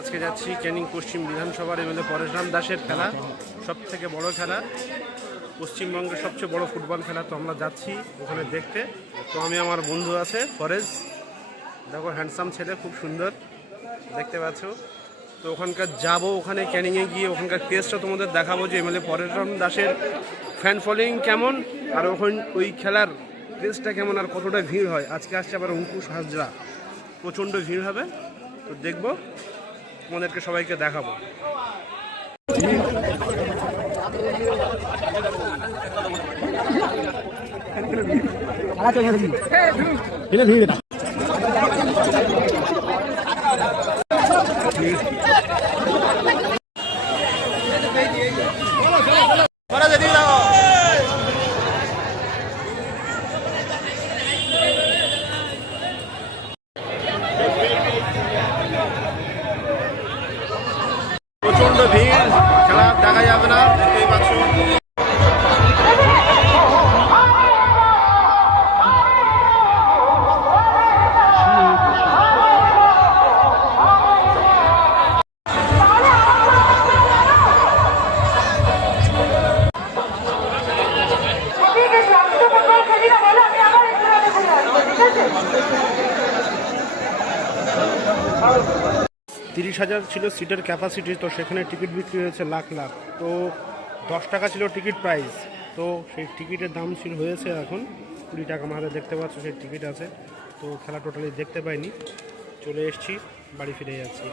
আজকে যাচ্ছি ক্যানিং পশ্চিম বিধানসভার এমএলএ পরেশরাম দাসের খেলা সব থেকে বড় খেলা। পশ্চিমবঙ্গের সবচেয়ে বড় ফুটবল খেলা তো আমরা যাচ্ছি ওখানে দেখতে। তো আমি আমার বন্ধু আছে, ফরেজ। দেখো হ্যান্ডসাম ছেলে, খুব সুন্দর। দেখতে পাচ্ছ? তো ওখানকার যাব, ওখানে ক্যানিংয়ে গিয়ে ওখানকার টেস্টটা তোমাদের দেখাবো যে এমএলএ পরেশরাম দাসের ফ্যান ফলোয়িং কেমন, আর ওখান, ওই খেলার টেস্টটা কেমন, আর কতটা ভিড় হয়। আজকে আসছে আবার অঙ্কুশ হাজরা। প্রচণ্ড ভিড় হবে, তো দেখব। তোমাদেরকে সবাইকে দেখাবো। প্রচণ্ড ভিড়। খেলা দেখা যাবে না দেখতেই পাচ্ছ। ঠিক আছে। তিরিশ হাজার ছিল সিটের ক্যাপাসিটি তো সেখানে টিকিট বিক্রি হয়েছে লাখ লাখ। তো দশ টাকা ছিল টিকিট প্রাইস তো সেই টিকিটের দাম ছিল, হয়েছে এখন কুড়ি টাকা। আমাদের দেখতে পাচ্ছ সেই টিকিট আছে। তো খেলা টোটালি দেখতে পাইনি। চলে এসছি, বাড়ি ফিরে যাচ্ছি।